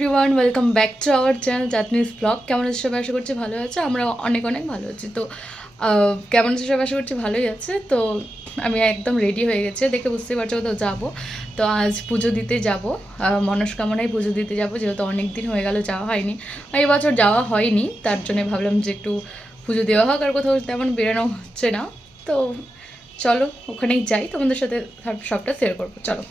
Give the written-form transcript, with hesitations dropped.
Everyone, welcome back to our channel চাটনিস vlog. কেমন আছে সবাই? আশা করছি ভালো আছে। আমরা অনেক অনেক ভালো আছি। তো কেমন আছে সবাই? আশা করছি ভালোই আছে। তো আমি একদম রেডি হয়ে গেছে, দেখে বুঝতেই পারছো কোথাও যাবো। তো আজ পুজো দিতে যাব, মনস্কামনায় পুজো দিতে যাব, যেহেতু অনেক দিন হয়ে গেল যাওয়া হয়নি। আর এবছর যাওয়া হয়নি, তার জন্য ভাবলাম যে একটু পুজো দেওয়া হোক, আর কোথাও তেমন বেরোনো হচ্ছে না। তো চলো ওখানেই যাই, তোমাদের সাথে সবটা শেয়ার করবো। চলো।